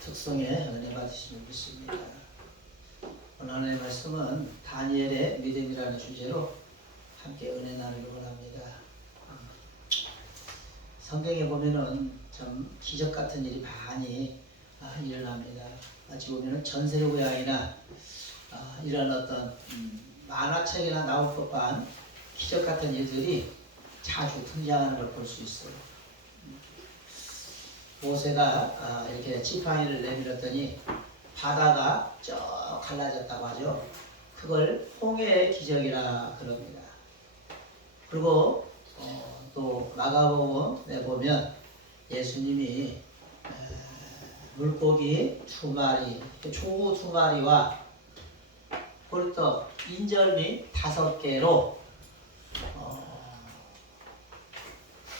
특성의 은혜 받으시는 믿습니다. 오늘 하나님의 말씀은 다니엘의 믿음이라는 주제로 함께 은혜 나누려고 합니다. 성경에 보면은 참 기적 같은 일이 많이 일어납니다. 마치 보면은 전세로고양이나 이런 어떤 만화책이나 나올 법한 기적 같은 일들이 자주 등장하는 걸 볼 수 있어요. 모세가 이렇게 지팡이를 내밀었더니 바다가 쭉 갈라졌다고 하죠. 그걸 홍해의 기적이라 그럽니다. 그리고 또 마가복음에 보면 예수님이 물고기 2마리, 조구 2마리와 그리고 인절미 5개로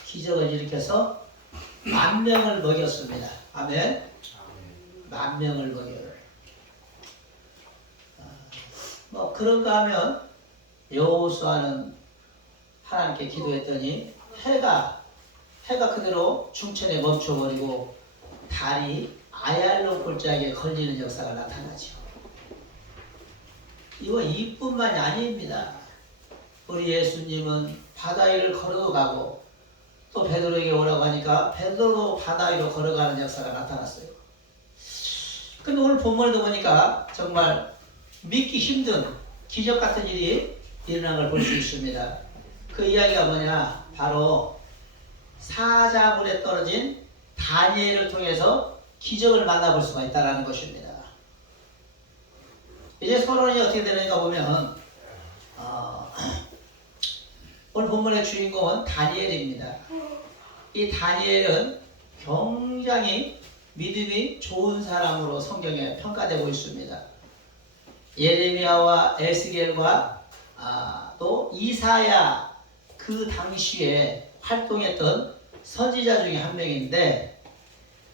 기적을 일으켜서 10,000명을 먹였습니다. 아멘. 10,000명을 먹여요. 뭐 그런가 하면 여호수아는 하나님께 기도했더니 해가 그대로 중천에 멈춰버리고 달이 아얄로 골짜기에 걸리는 역사가 나타나죠. 이거 이뿐만이 아닙니다. 우리 예수님은 바다 위를 걸어가고 또 베드로에게 오라고 하니까 베드로도 바다 위로 걸어가는 역사가 나타났어요. 근데 오늘 본문에도 보니까 정말 믿기 힘든 기적 같은 일이 일어난 걸 볼 수 있습니다. 그 이야기가 뭐냐? 바로 사자굴에 떨어진 다니엘을 통해서 기적을 만나볼 수가 있다는 것입니다. 이제 서론이 어떻게 되는가 보면 오늘 본문의 주인공은 다니엘입니다. 이 다니엘은 굉장히 믿음이 좋은 사람으로 성경에 평가되고 있습니다. 예레미야와 에스겔과 또 이사야 그 당시에 활동했던 선지자 중에 한 명인데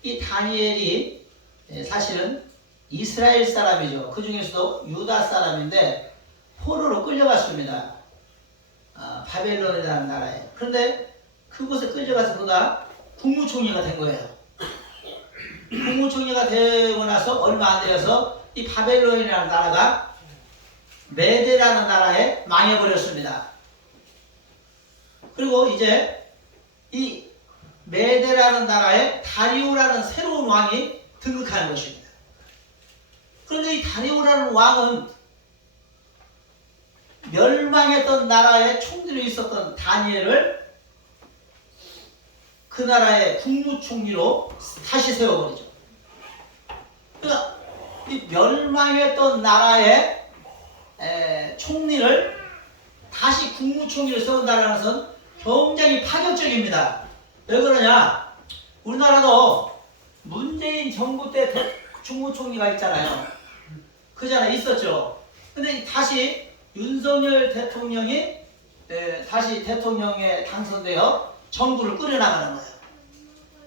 이 다니엘이 사실은 이스라엘 사람이죠. 그 중에서도 유다 사람인데 포로로 끌려갔습니다. 바벨론이라는 나라에. 그런데 그곳에 끌려가서 그가 국무총리가 된 거예요. 국무총리가 되고 나서 얼마 안 되어서 이 바벨론이라는 나라가 메대라는 나라에 망해버렸습니다. 그리고 이제 이 메대라는 나라에 다리오라는 새로운 왕이 등극하는 것입니다. 그런데 이 다리오라는 왕은 멸망했던 나라의 총리로 있었던 다니엘을 그 나라의 국무총리로 다시 세워버리죠. 그러니까 이 멸망했던 나라의 총리를 다시 국무총리로 세운다는 것은 굉장히 파격적입니다. 왜 그러냐? 우리나라도 문재인 정부 때 국무총리가 있잖아요. 그 전에 있었죠. 근데 다시 윤석열 대통령이 다시 대통령에 당선되어 정부를 꾸려나가는 거예요.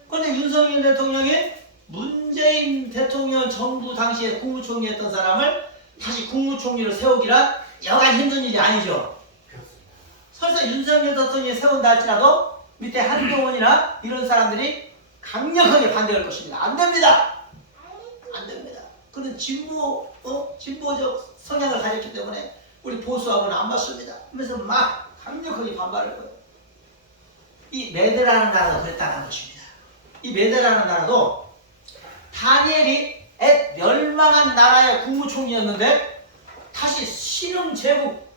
그런데 윤석열 대통령이 문재인 대통령 정부 당시에 국무총리였던 사람을 다시 국무총리로 세우기란 여간 힘든 일이 아니죠. 설사 윤석열 대통령이 세운다 할지라도 밑에 한동훈이나 이런 사람들이 강력하게 반대할 것입니다. 안 됩니다. 안 됩니다. 그는 진보적 성향을 가졌기 때문에 우리 보수하고는 안 맞습니다. 그래서 막 강력하게 반발할 거예요. 이 메대라는 나라도 그랬다는 것입니다. 이 메대라는 나라도 다니엘이 멸망한 나라의 국무총리였는데 다시 신흥 제국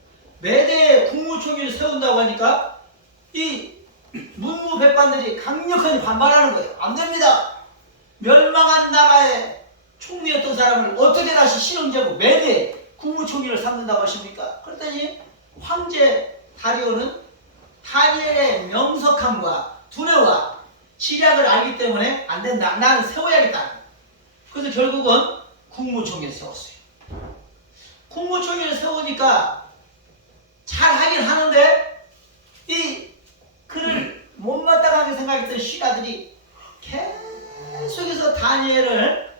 메대의 국무총리를 세운다고 하니까 이 문무백관들이 강력하게 반발하는 거예요. 안 됩니다. 멸망한 나라의 총리였던 사람을 어떻게 다시 신흥 제국 메대 국무총리를 삼는다고 하십니까? 그랬더니 황제 다리오는 다니엘의 명석함과 두뇌와 지략을 알기 때문에 안 된다. 나는 세워야겠다. 그래서 결국은 국무총리를 세웠어요. 국무총리를 세우니까 잘 하긴 하는데 이 그를 못마땅하게 생각했던 신하들이 계속해서 다니엘을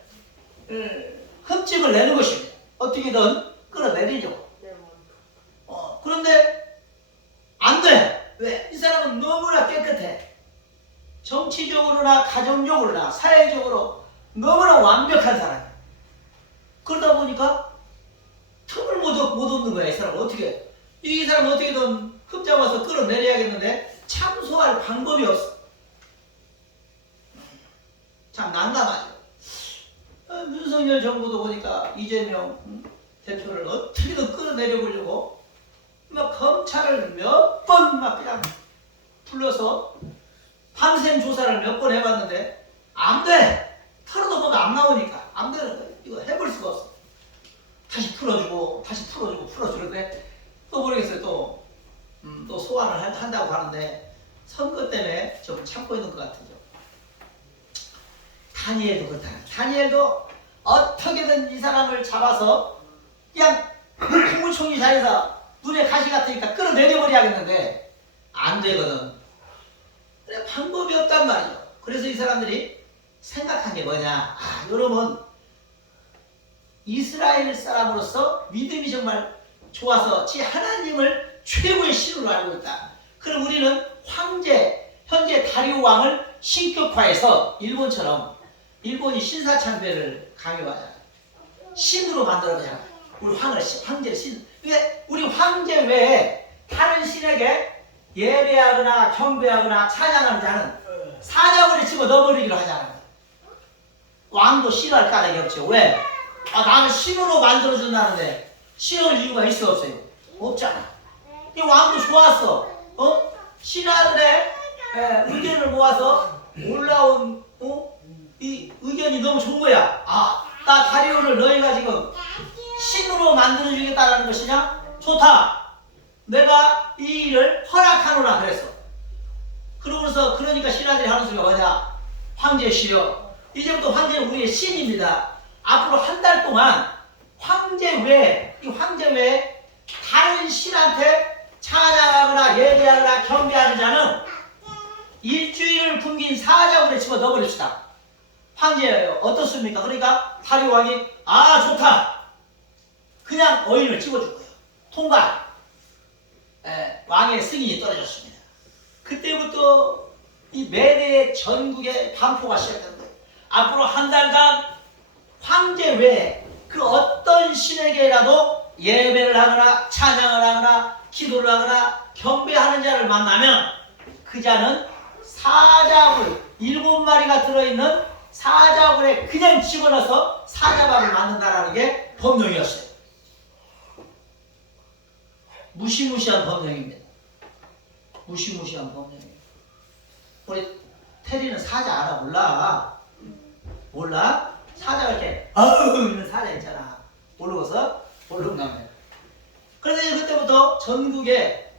흠집을 내는 것입니다. 어떻게든 끌어내리려고. 그런데 안 돼. 왜? 이 사람은 너무나 깨끗해. 정치적으로나 가정적으로나 사회적으로 너무나 완벽한 사람이야. 그러다 보니까 틈을 못 얻는 거야. 이 사람은 어떻게. 이 사람은 어떻게든 흠잡아서 끌어내려야겠는데 참소할 방법이 없어. 참 난감하죠. 윤석열 정부도 보니까 이재명 대표를 어떻게든 끌어내려보려고 막 검찰을 몇 번 막 그냥 불러서 밤샘 조사를 몇 번 해봤는데 안 돼! 털어도 뭐가 안 나오니까 안 되는 거예요. 이거 해볼 수가 없어. 다시 풀어주고 풀어주는데 또 모르겠어요. 또 소환을 한다고 하는데 선거 때문에 좀 참고 있는 것 같아요. 다니엘도 그렇다. 다니엘도 어떻게든 이 사람을 잡아서 그냥 국무총리 자리에서 눈에 가시 같으니까 끌어내려버려야겠는데 안 되거든. 그래 방법이 없단 말이죠. 그래서 이 사람들이 생각한 게 뭐냐. 여러분 이스라엘 사람으로서 믿음이 정말 좋아서 지 하나님을 최고의 신으로 알고 있다. 그럼 우리는 현재 다리오 왕을 신격화해서 일본이 신사참배를 강요하잖아요. 신으로 만들어보잖아요. 우리 황제를 신. 근데 우리 황제 외에 다른 신에게 예배하거나 경배하거나 찬양하는 자는 사자굴에 집어 넣어버리기로 하잖아요. 왕도 싫어할 까닭이 없죠. 왜? 나는 신으로 만들어준다는데 신을 이유가 있어 없어요? 없잖아. 이 왕도 좋았어. 신하들의 의견을 모아서 올라온 이 의견이 너무 좋은 거야. 나 다리오를 너희가 지금 신으로 만들어주겠다는 것이냐? 좋다. 내가 이 일을 허락하노라 그랬어. 그러니까 신하들이 하는 소리가 뭐냐? 황제시여, 이제부터 황제는 우리의 신입니다. 앞으로 한 달 동안 황제 외에 다른 신한테 찬양하거나 예배하거나 경배하는 자는 일주일을 굶긴 사자굴에 집어 넣어버립시다. 황제예요. 어떻습니까? 그러니까 다리오 왕이 좋다. 그냥 어인을 찍어준 거예요. 통과. 왕의 승인이 떨어졌습니다. 그때부터 이 메대의 전국의 반포가 시작된 거예요. 앞으로 한 달간 황제 외에 그 어떤 신에게라도 예배를 하거나 찬양을 하거나 기도를 하거나 경배하는 자를 만나면 그 자는 사자굴 7마리가 들어있는 사자굴에 그냥 집어넣어서 사자밥을 만든다라는 게 법령이었어요. 무시무시한 법령입니다. 무시무시한 법령이에요. 우리 테리는 사자 알아? 몰라? 몰라? 사자가 이렇게 이런 사자 있잖아. 모르고서 모르는가면. 그래서 그때부터 전국에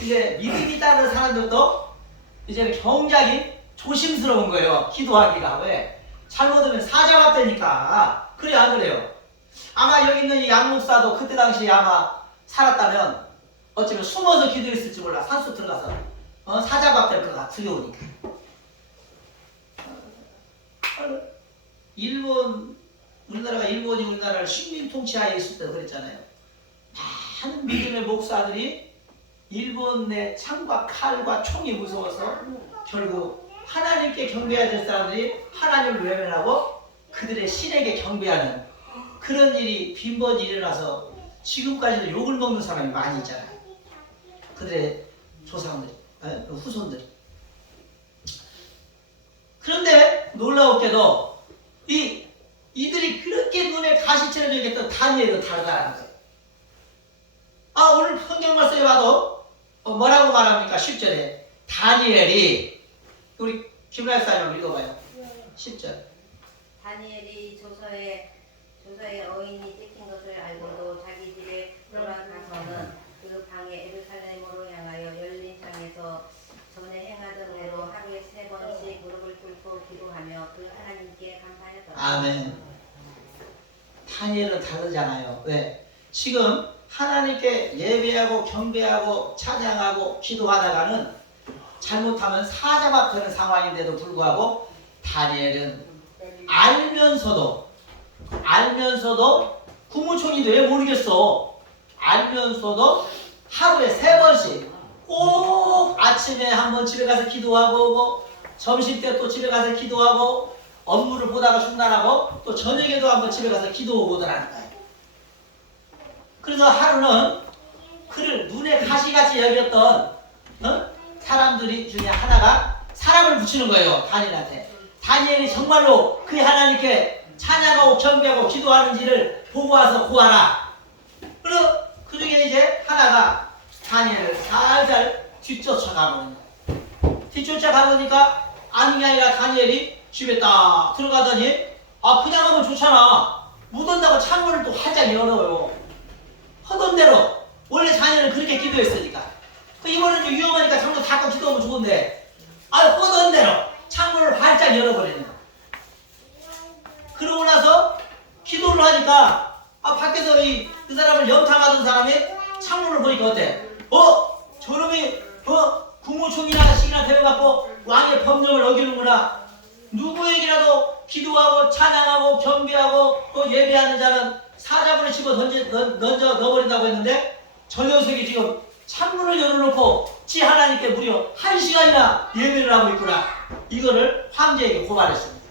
이제 믿음이 있다는 사람들도 이제 굉장히 조심스러운 거예요. 기도하기가. 왜? 잘못하면 사자가 되니까. 그래 안 그래요? 아마 여기 있는 이 양목사도 그때 당시에 아마 살았다면 어쩌면 숨어서 기도했을지 몰라. 산수 들어가서 사자밥 될 거가 두려우니까. 일본, 우리나라가 일본이 우리나라를 식민 통치하에 있을 때 그랬잖아요. 많은 믿음의 목사들이 일본의 창과 칼과 총이 무서워서 결국 하나님께 경배해야 될 사람들이 하나님을 외면하고 그들의 신에게 경배하는 그런 일이 빈번히 일어나서 지금까지도 욕을 먹는 사람이 많이 있잖아요. 그들의 조상들이, 후손들이. 그런데 놀라웠게도 이들이 그렇게 눈에 가시처럼 여겼던 다니엘은 다르다는 거예요. 오늘 성경 말씀에 봐도 뭐라고 말합니까? 10절에 다니엘이 우리 김라사님 한번 읽어봐요. 10절. 다니엘이 조서에 어인이 찍힌 것을 알고도 자기 집에 돌아가서는 그 방에 예루살렘으로 향하여 열린 창에서 전에 행하던 대로 하루에 3번씩 무릎을 꿇고 기도하며 그 하나님께 감사하였더라. 아멘. 다니엘은 다르잖아요. 왜? 지금 하나님께 예배하고 경배하고 찬양하고 기도하다가는 잘못하면 사자밥 되는 상황인데도 불구하고 다니엘은 알면서도 국무총리도 왜 모르겠어. 알면서도 하루에 3번씩 꼭 아침에 한번 집에 가서 기도하고 오고 점심 때 또 집에 가서 기도하고 업무를 보다가 중단하고 또 저녁에도 한번 집에 가서 기도하고 오더라는 거예요. 그래서 하루는 그를 눈에 가시같이 여겼던 사람들이 중에 하나가 사람을 붙이는 거예요. 다니엘한테. 다니엘이 정말로 그 하나님께 찬양하고 경배하고 기도하는지를 보고 와서 구하라. 그리고 그 중에 이제 하나가 다니엘을 살살 뒤쫓아가보는 거예요. 뒤쫓아가보니까 아닌 게 아니라 다니엘이 집에 딱 들어가더니 그냥 하면 좋잖아. 못 온다고 창문을 또 활짝 열어요. 하던 대로 원래 다니엘은 그렇게 기도했으니까. 이번엔 좀 위험하니까 창문 닫고 기도하면 좋은데 하던 대로 창문을 활짝 열어버리는 거야. 그러고 나서 기도를 하니까 밖에서 그 사람을 염탐하던 사람이 창문을 보니까 어때? 저놈이 국무총리나 시기나 대여갖고 왕의 법령을 어기는구나. 누구에게라도 기도하고 찬양하고 경배하고 또 예배하는 자는 사자굴에 집어 던져 넣어버린다고 했는데 저 녀석이 지금 창문을 열어놓고 지 하나님께 무려 1시간이나 예배를 하고 있구나. 이거를 황제에게 고발했습니다.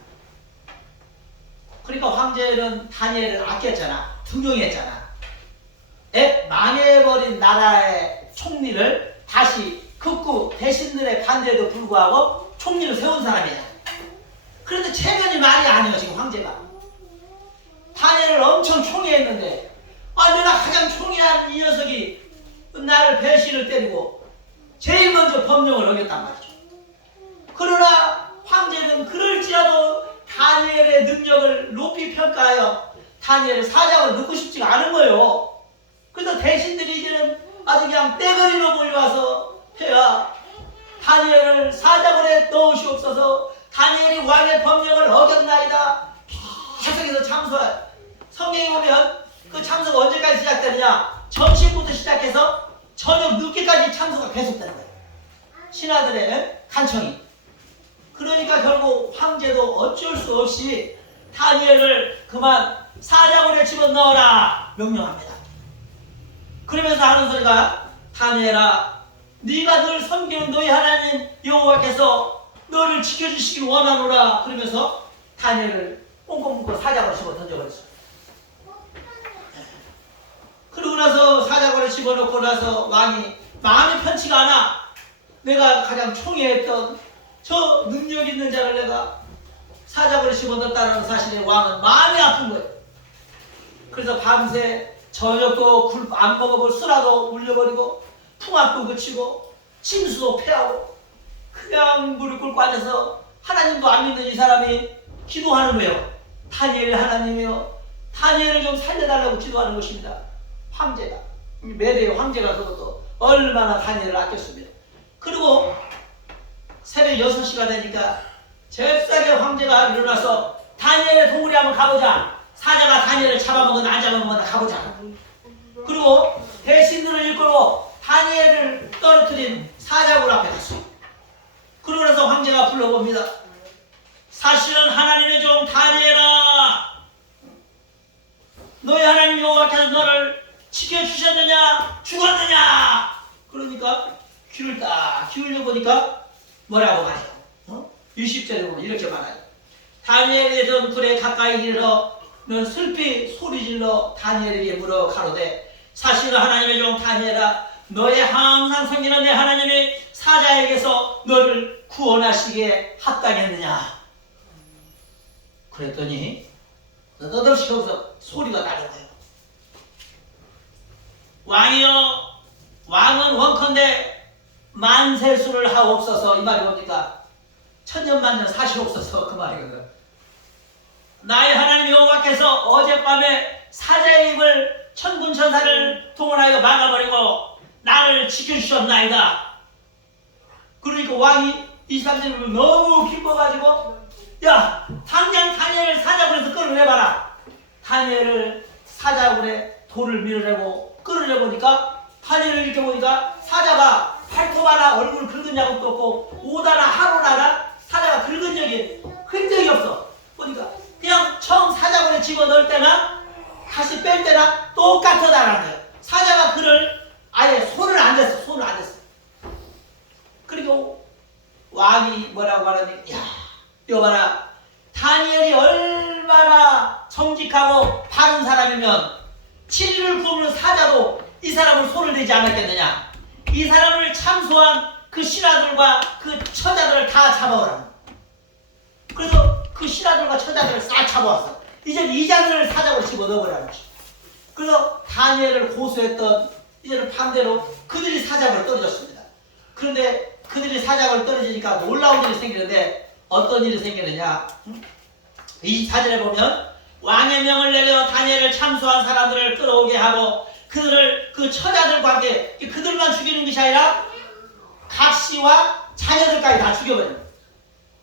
그러니까 황제는 다니엘을 아꼈잖아. 등용했잖아. 망해버린 나라의 총리를 다시 극구 대신들의 반대에도 불구하고 총리를 세운 사람이잖아. 그런데 체면이 말이 아니에요. 지금 황제가 다니엘을 엄청 총애했는데 내가 가장 총애한 이 녀석이 나를 배신을 때리고 제일 먼저 법령을 어겼단 말이죠. 그러나 황제는 그럴지라도 다니엘의 능력을 높이 평가하여 다니엘을 사자굴에 넣고 싶지가 않은 거예요. 그래서 대신들이 이제는 아주 그냥 떼거리로 몰려와서 폐하 다니엘을 사자굴에 넣으시옵소서. 다니엘이 왕의 법령을 어겼나이다. 계속해서 참소해. 성경에 보면 그 참소가 언제까지 시작되느냐? 점심부터 시작해서 저녁 늦게까지 참소가 계속되는 거예요. 신하들의 간청이. 그러니까 결국 황제도 어쩔 수 없이 다니엘을 그만 사자굴에 집어넣어라 명령합니다. 그러면서 하는 소리가 다니엘아, 네가 늘 섬기는 너희 하나님 여호와께서 너를 지켜주시길 원하노라. 그러면서 다니엘을 꽁꽁 묶어 사자굴에 집어 던져버렸어요. 그러고 나서 사자굴에 집어넣고 나서 왕이 마음이 편치가 않아. 내가 가장 총애했던 저 능력 있는 자를 내가 사자굴에 집어넣었다는 사실에 왕은 마음이 아픈 거예요. 그래서 밤새 저녁도 굴 안 먹어볼 수라도 물려버리고 풍악도 그치고 침수도 패하고 그냥 무릎 꿇고 앉아서 하나님도 안 믿는 이 사람이 기도하는 거예요. 다니엘 하나님이요, 다니엘을 좀 살려달라고 기도하는 것입니다. 황제가, 메대의 황제가 그것도 얼마나 다니엘을 아꼈으면. 그리고 새벽 6시가 되니까 잽싸게 황제가 일어나서 다니엘의 동굴에 한번 가보자. 사자가 다니엘을 잡아먹은 안 잡아먹은 가보자. 그리고 대신들을 이끌고 다니엘을 떨어뜨린 사자굴 앞에 갔어요. 그러고 나서 황제가 불러봅니다. 사실은 하나님의 종 다니엘아, 너희 하나님 여호와께서 너를 지켜주셨느냐 죽었느냐. 그러니까 귀를 딱 기울여 보니까 뭐라고 말해요? 20절에 보면 이렇게 말해요. 다니엘의 덩굴에 가까이 이르러는 슬피 소리질러 다니엘에게 물어 가로되 사실은 하나님의 종 다니엘아, 너의 항상 섬기는 내 하나님이 사자에게서 너를 구원하시기에 합당했느냐. 그랬더니 너덜없이 거기서 소리가 나는 거예요. 왕이여, 왕은 원컨대 만세수를 하옵소서. 이 말이 뭡니까? 천년만년 사시옵소서, 그 말이거든. 나의 하나님 여호와께서 어젯밤에 사자의 입을 천군 천사를 동원하여 막아버리고 나를 지켜주셨나이다. 그러니까 왕이 23절을 너무 기뻐가지고 야, 당장 다니엘을 사자굴에서 끌어내봐라. 다니엘을 사자굴에 돌을 밀어내고 끌어내보니까 다니엘을 이렇게 보니까 사자가 발톱 하나 얼굴 긁은 자국도 없고 옷 하나 하루 하나 사자가 긁은 적이 흔적이 없어. 보니까 그냥 처음 사자굴에 집어넣을 때나 다시 뺄 때나 똑같다라는 거예요. 사자가 그를 아예 손을 안 댔어. 손을 안 댔어. 그리고 왕이 뭐라고 말하니, 야, 이거 봐라. 다니엘이 얼마나 정직하고 바른 사람이면 7일을 굶는 사자도 이 사람을 손을 대지 않았겠느냐. 이 사람을 참소한 그 신하들과 그 처자들을 다 잡아오라. 그래서 그 신하들과 처자들을 싹 잡아왔어. 이제 이 자들을 사자굴에 집어넣으라는 것이. 그래서 다니엘을 고소했던 이제는 반대로 그들이 사자굴에 떨어졌습니다. 그런데 그들이 사자굴에 떨어지니까 놀라운 일이 생기는데 어떤 일이 생기느냐. 24절에 보면 왕의 명을 내려 다니엘을 참소한 사람들을 끌어오게 하고 그들을 그 처자들과 함께 그들만 죽이는 것이 아니라 각시와 자녀들까지 다 죽여버려요.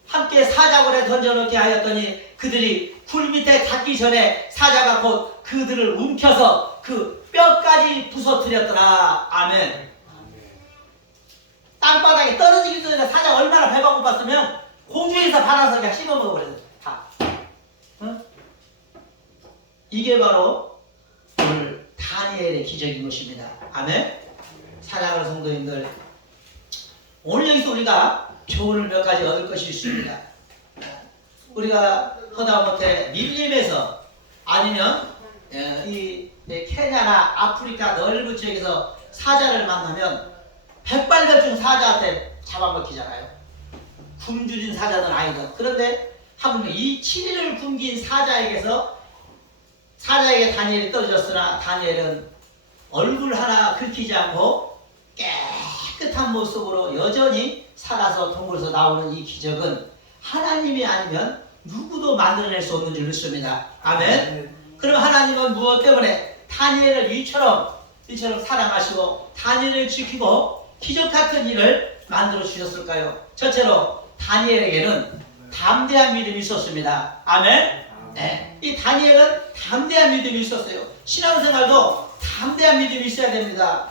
함께 사자굴에 던져놓게 하였더니 그들이 굴 밑에 닿기 전에 사자가 곧 그들을 움켜서 그 뼈까지 부서뜨렸더라. 아멘. 땅바닥에 떨어지기 전에 사자가 얼마나 배가 고팠으면 공중에서 받아서 그냥 씹어먹어버려요. 다. 응? 이게 바로 오늘 다니엘의 기적인 것입니다. 아멘. 사랑하는 성도님들, 오늘 여기서 우리가 교훈을 몇 가지 얻을 것이 있습니다. 우리가 허다못해 밀림에서 아니면 이 케냐나 아프리카 넓은 지역에서 사자를 만나면 백발백중 사자한테 잡아먹히잖아요. 굶주린 사자는 아니든. 그런데 하물며 이 7일을 굶긴 사자에게 다니엘이 떨어졌으나 다니엘은 얼굴 하나 긁히지 않고 깨끗한 모습으로 여전히 살아서 동굴에서 나오는 이 기적은 하나님이 아니면 누구도 만들어낼 수 없는 줄 믿습니다. 아멘. 그럼 하나님은 무엇 때문에 다니엘을 이처럼 사랑하시고 다니엘을 지키고 기적 같은 일을 만들어 주셨을까요? 첫째로 다니엘에게는 담대한 믿음이 있었습니다. 아멘. 네. 이 다니엘은 담대한 믿음이 있었어요. 신앙생활도 담대한 믿음이 있어야 됩니다.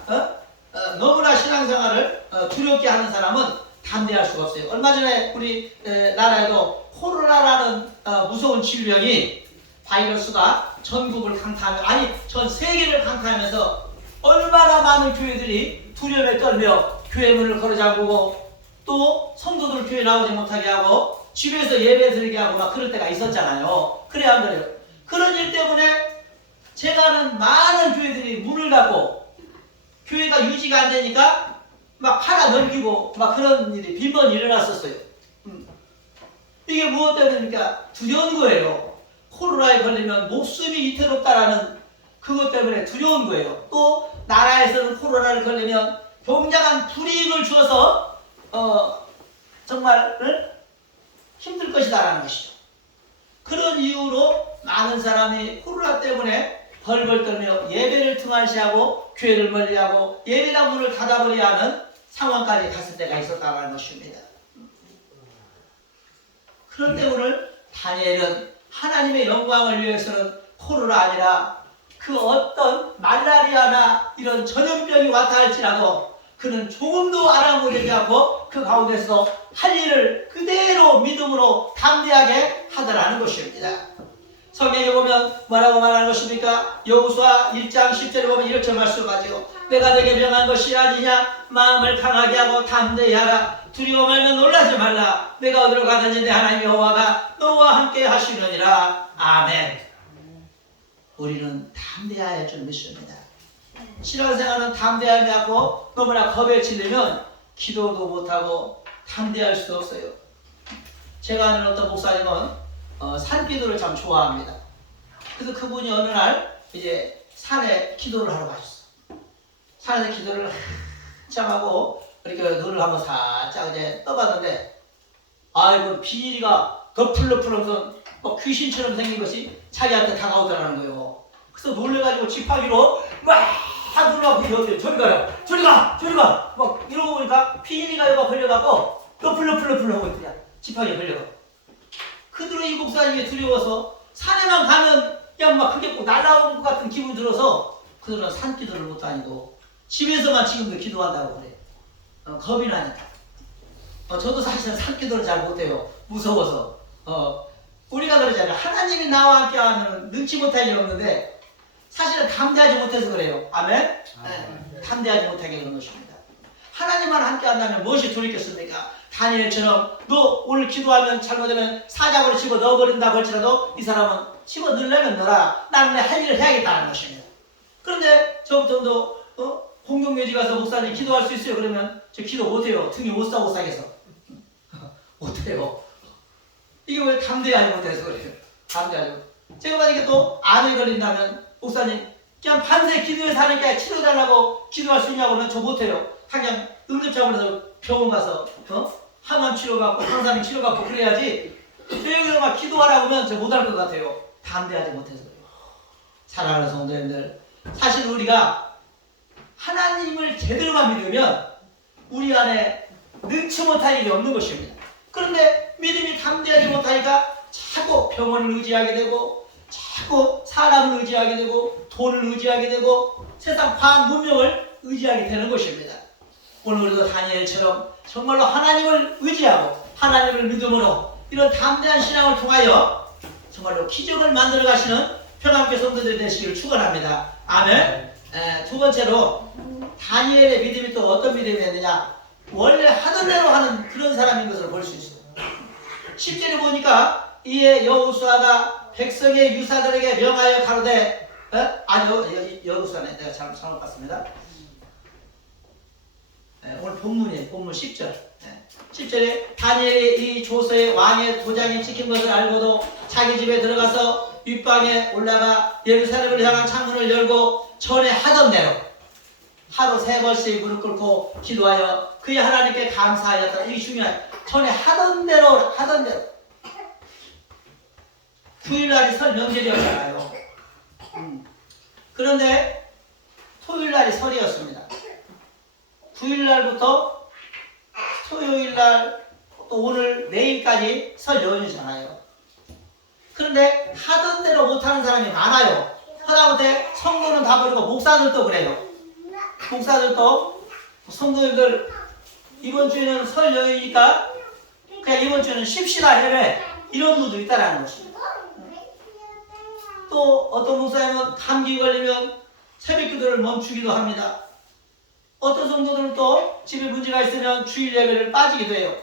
너무나 신앙생활을 두렵게 하는 사람은 담대할 수가 없어요. 얼마 전에 우리 나라에도 코로나라는 무서운 질병이 바이러스가 전국을 강타하며 전 세계를 강타하면서 얼마나 많은 교회들이 두려움에 떨며 교회 문을 걸어잠그고 또 성도들 교회 나오지 못하게 하고 집에서 예배 드리게 하고 막 그럴 때가 있었잖아요. 그래야 안 그래요? 그런 일 때문에 제가 아는 많은 교회들이 문을 닫고 교회가 유지가 안 되니까 막 하나 넘기고 막 그런 일이 빈번히 일어났었어요. 이게 무엇 때문입니까? 두려운 거예요. 코로나에 걸리면 목숨이 위태롭다라는 그것 때문에 두려운 거예요. 또 나라에서는 코로나를 걸리면 굉장한 불이익을 주어서 정말 힘들 것이다라는 것이죠. 그런 이유로 많은 사람이 코로나 때문에 벌벌 떨며 예배를 등한시하고 교회를 멀리하고 예배당 문을 닫아버려야 하는 상황까지 갔을 때가 있었다는 것입니다. 그런데 오늘 다니엘은 하나님의 영광을 위해서는 코로나 아니라 그 어떤 말라리아나 이런 전염병이 왔다 할지라도 그는 조금도 아랑곳하지 않고 그 가운데서 할 일을 그대로 믿음으로 담대하게 하더라는 것입니다. 성경에 보면 뭐라고 말하는 것입니까? 여호수아 1장 10절에 보면 이렇게 말씀하죠. 내가 내게 명한 것이 아니냐? 마음을 강하게 하고 담대히 하라. 두려워 말며 놀라지 말라. 내가 어디로 가든지 내 하나님 여호와가 너와 함께 하시느니라. 아멘. 우리는 담대해야 할 줄 믿습니다. 신앙생활은 담대함이 없고 너무나 겁에 질리면 기도도 못하고 담대할 수도 없어요. 제가 아는 어떤 목사님은 산기도를 참 좋아합니다. 그래서 그분이 어느 날 이제 산에 기도를 하러 가셨어. 산에서 기도를 한참 하고 이렇게 눈을 한번 살짝 이제 떠봤는데 아이고 비닐이가 덮풀러풀어서 귀신처럼 생긴 것이 자기한테 다가오더라는 거예요. 그래서 놀래가지고 지팡이로 막 눌러가고 여기 저리 가요. 저리 가! 저리 가! 막 이러고 보니까 비닐이가 여기가 걸려갖고 덮풀러풀러 하고 있더냐. 지팡이에 걸려가고. 그대로 이 목사님이 두려워서 산에만 가면 그냥 막 그게 꼭 날아온 것 같은 기분이 들어서 그들은 산기도를 못 다니고 집에서만 지금도 기도한다고 그래. 겁이 나니까. 저도 사실은 산기도를 잘 못해요. 무서워서. 우리가 그러잖아요. 하나님이 나와 함께하면 능치 못할 일이 없는데 사실은 담대하지 못해서 그래요. 아멘? 네, 담대하지 못하게 그런 것입니다. 하나님만 함께한다면 무엇이 두렵겠습니까? 다니엘처럼 너 오늘 기도하면 잘못하면 사자고로 집어 넣어버린다고 할지라도 이 사람은 집어 넣으려면 넣어라. 나는 내 할 일을 해야겠다는 것입니다. 그런데 저부터 공동묘지 가서 목사님 기도할 수 있어요? 그러면 저 기도 못해요. 등이 오싹오싹해서. 못해요. 이게 왜 담대하지 못해서 그래요? 담대하죠. 제가 만약에 또 암에 걸린다면 목사님 그냥 밤새 기도해서 하는 게 치료달라고 기도할 수 있냐고 하면 저 못해요. 그냥 응급차원에서 병원 가서 항암 치료받고 항산화 치료받고 그래야지 저희가 막 기도하라고 하면 저 못할 것 같아요. 담대하지 못해서 그래요. 사랑하는 성도님들, 사실 우리가 하나님을 제대로만 믿으면 우리 안에 능치 못할 일이 없는 것입니다. 그런데 믿음이 담대하지 못하니까 자꾸 병원을 의지하게 되고 자꾸 사람을 의지하게 되고 돈을 의지하게 되고 세상 과학 문명을 의지하게 되는 것입니다. 오늘 우리도 다니엘처럼 정말로 하나님을 의지하고 하나님을 믿음으로 이런 담대한 신앙을 통하여 정말로 기적을 만들어 가시는 평안교회 성도들이 되시기를 축원합니다. 아멘. 두 번째로 다니엘의 믿음이 또 어떤 믿음이었느냐? 원래 하던 대로 하는 그런 사람인 것을 볼 수 있어요. 10절에 보니까 이에 여호수아가 백성의 유사들에게 명하여 가로되 아니요 여호수아네 내가 잘못 봤습니다. 오늘 본문이에요. 본문 10절. 10절에 다니엘이 이 조서의 왕의 도장이 찍힌 것을 알고도 자기 집에 들어가서 윗방에 올라가 예루살렘을 향한 창문을 열고 전에 하던 대로 하루 3번씩 무릎 꿇고 기도하여 그의 하나님께 감사하였다. 이게 중요해요. 전에 하던 대로 9일날이 설 명절이었잖아요. 그런데 토요일날이 설이었습니다. 9일날부터 토요일날 또 오늘 내일까지 설 연휴잖아요. 그런데 하던 대로 못하는 사람이 많아요. 하다못해 성도는 다 버리고 목사들도 그래요. 목사들도 성도님들 이번 주에는 설 연휴니까 그냥 이번 주에는 쉽시다 해외 이런 분도 있다라는 것입니다. 또 어떤 목사님은 감기 걸리면 새벽 기도를 멈추기도 합니다. 어떤 성도들은 또 집에 문제가 있으면 주일 예배를 빠지기도 해요.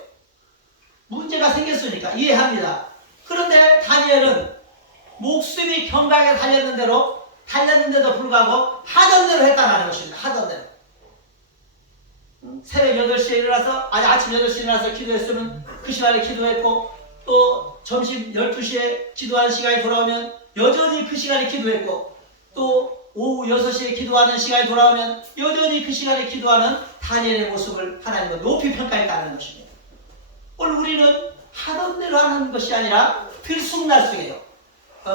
문제가 생겼으니까 이해합니다. 그런데 다니엘은 목숨이 경각에 달렸는데도 불구하고 하던 대로 했다는 것입니다. 하던 대로. 새벽 8시에 일어나서 아침 8시에 일어나서 기도했으면 그 시간에 기도했고 또 점심 12시에 기도하는 시간이 돌아오면 여전히 그 시간에 기도했고, 또 오후 6시에 기도하는 시간이 돌아오면 여전히 그 시간에 기도하는 다니엘의 모습을 하나님은 높이 평가했다는 것입니다. 오늘 우리는 하던 대로 하는 것이 아니라 들쑥날쑥해요.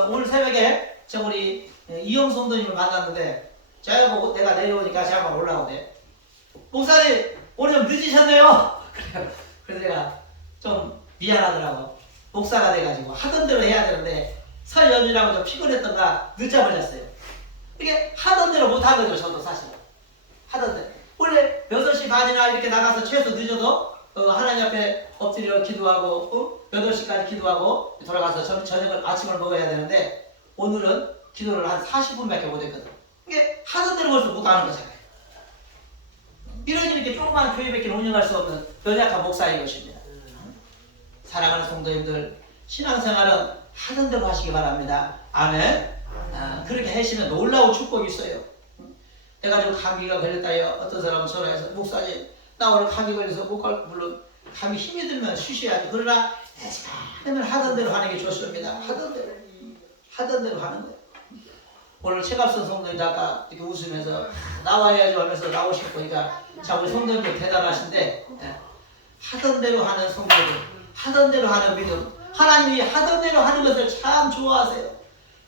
오늘 새벽에 우리 이영 성도님을 만났는데, 제가 보고 내가 내려오니까 제가 올라오대. 목사님 오늘 좀 늦으셨네요. 그래서 제가 좀 미안하더라고. 목사가 돼가지고 하던 대로 해야 되는데 설 연휴라고 좀 피곤했던가 늦잠을 잤어요. 이게 하던 대로 못한 거죠. 저도 사실 하던 대로. 원래 6시 반이나 이렇게 나가서 최소 늦어도 하나님 앞에 엎드려 기도하고 8시까지 기도하고 돌아가서 저녁을 아침을 먹어야 되는데, 오늘은 기도를 한 40분밖에 못했거든. 이게 하던 대로 벌써 못하는 거잖아요. 이런 이렇게 조그만 교회밖에 운영할 수 없는 연약한 목사인 것입니다. 사랑하는 성도님들, 신앙생활은 하던 대로 하시기 바랍니다. 아멘. 그렇게 하시면 놀라운 축복이 있어요. 해가지고 감기가 걸렸다 해요. 어떤 사람은 전화해서 목사님 나 오늘 감기 걸려서 못 갈, 물론 감기 힘이 들면 쉬셔야지. 그러나 하면 하던 대로 하는 게 좋습니다. 하던 대로 하는 거예요. 오늘 최갑선 성도님 아까 이렇게 웃으면서 나와야죠 하면서 나오실 거니까, 자, 우리 성도님들 대단하신데, 하던 대로 하는 성도들, 하던 대로 하는 믿음, 하나님이 하던 대로 하는 것을 참 좋아하세요.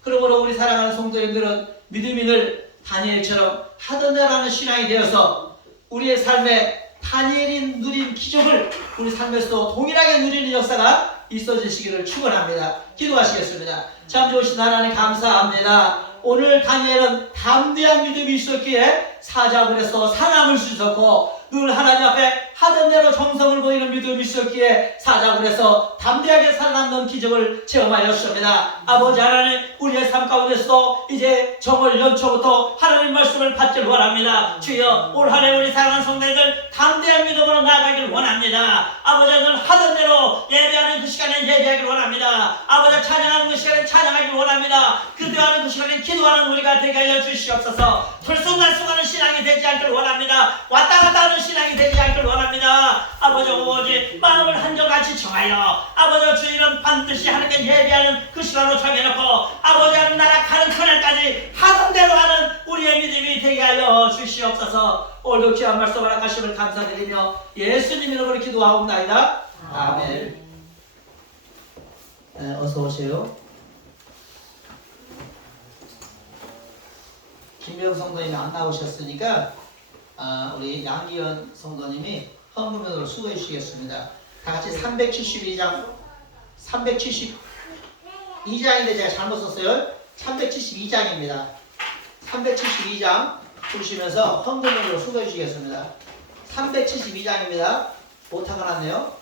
그러므로 우리 사랑하는 성도님들은 믿음이 늘 다니엘처럼 하던 대로 하는 신앙이 되어서 우리의 삶에 다니엘이 누린 기적을 우리 삶에서도 동일하게 누리는 역사가 있어지시기를 축원합니다. 기도하시겠습니다. 참 좋으신 하나님 감사합니다. 오늘 다니엘은 담대한 믿음이 있었기에 사자굴에서 살아남을 수 있었고, 늘 하나님 앞에 하던 대로 정성을 보이는 믿음이 있었기에 사자굴에서 담대하게 살아남는 기적을 체험하였습니다. 아버지 하나님, 우리의 삶 가운데서도 이제 정월 연초부터 하나님 말씀을 받기를 원합니다. 주여, 올 한해 우리 사랑하는 성도들 담대한 믿음으로 나아가기를 원합니다. 아버지 하나님, 하던 대로 예배하는 그 시간에 예배하기를 원합니다. 아버지 찬양하는 그 시간에 찬양하기를 원합니다. 기도하는 그 시간에 기도하는 우리가 되게 하여 주시옵소서. 들쑥날쑥하는 신앙이 되지 않기를 원합니다. 왔다 갔다 하는 신앙이 되지 않기를 원합니다. 아버지 마음을 한정같이 정하여 아버지 주일은 반드시 하나님께 예배하는 그 시간으로 정해놓고 아버지 하나님 나라 가는 그날까지 하던 대로 하는 우리의 믿음이 되게 하여 주시옵소서. 오늘도 귀한 말씀 허락하심을 감사드리며 예수님 이름으로 기도하옵나이다. 아멘. 어서 오세요. 김명 성도님이 안 나오셨으니까 우리 양기현 성도님이 헌금으로 수고해 주시겠습니다. 다 같이 372장 372장인데 제가 잘못 썼어요. 372장입니다. 372장 보시면서 헌금으로 수고해 주시겠습니다. 372장입니다. 오타가 났네요.